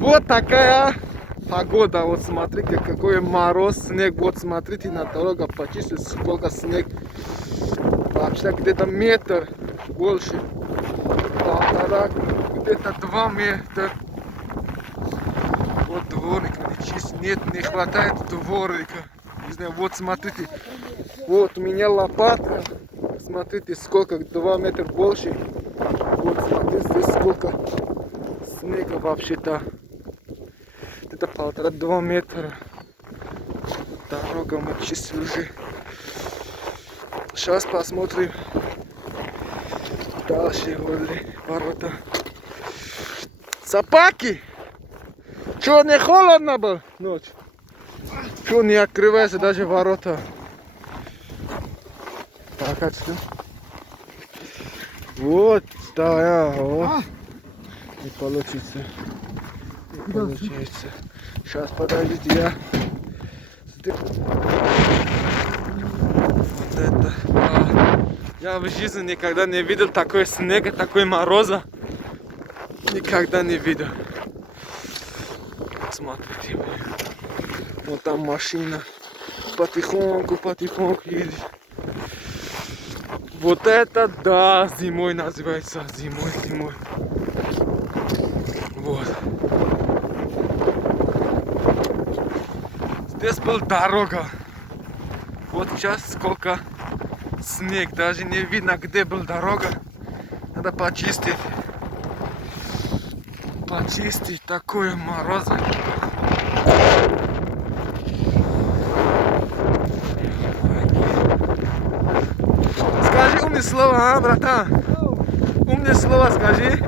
Вот такая погода. Вот смотрите, какой мороз, снег. Вот смотрите на дорогу, почти сколько снег. Вообще где-то метр больше. Полтора, где-то 2 метра. Вот дворника нет, не хватает дворника. Не знаю, вот смотрите. Вот у меня лопатка. Смотрите, сколько, 2 метра больше. Вот смотрите, здесь сколько снега вообще-то. Это 1,5-2 метра. Дорога мы чистили уже. Сейчас посмотрим дальше возле ворота. Собаки! Чё, не холодно было ночью? Чё, не открывается даже ворота? Так, отсюда. Вот, да, вот. Не получится. Не получается. Сейчас, подождите, я... Вот это. Я в жизни никогда не видел такой снега, такой мороза. Никогда не видел. Смотрите. Вот там машина. Потихоньку едет. Вот это да, зимой называется. Зимой. Вот. Здесь была дорога. Вот сейчас сколько снег. Даже не видно, где была дорога. Надо почистить. Почистить. Такое мороза. Скажи умные слова, а, братан? Умные слова скажи.